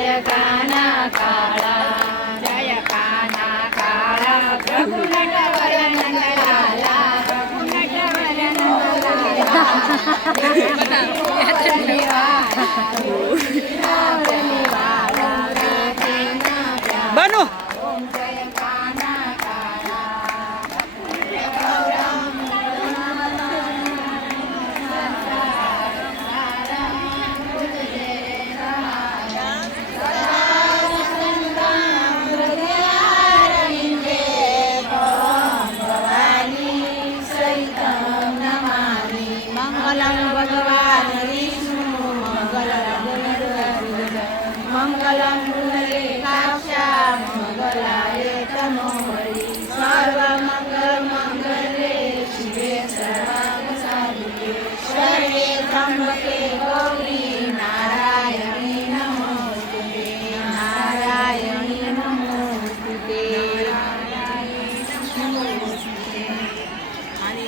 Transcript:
जय काना काळा जय काना काळा प्रभु नटवर नंदलाला प्रभु नटवर नंदलाला बनो मंगलं भगवान् विष्णु मंगलं मंगलं पुण्डरीकाक्षा मंगलाय तनोहरि सर्वमङ्गलमङ्गले शिवे सर्वार्थसाधिके शरण्ये त्र्यम्बके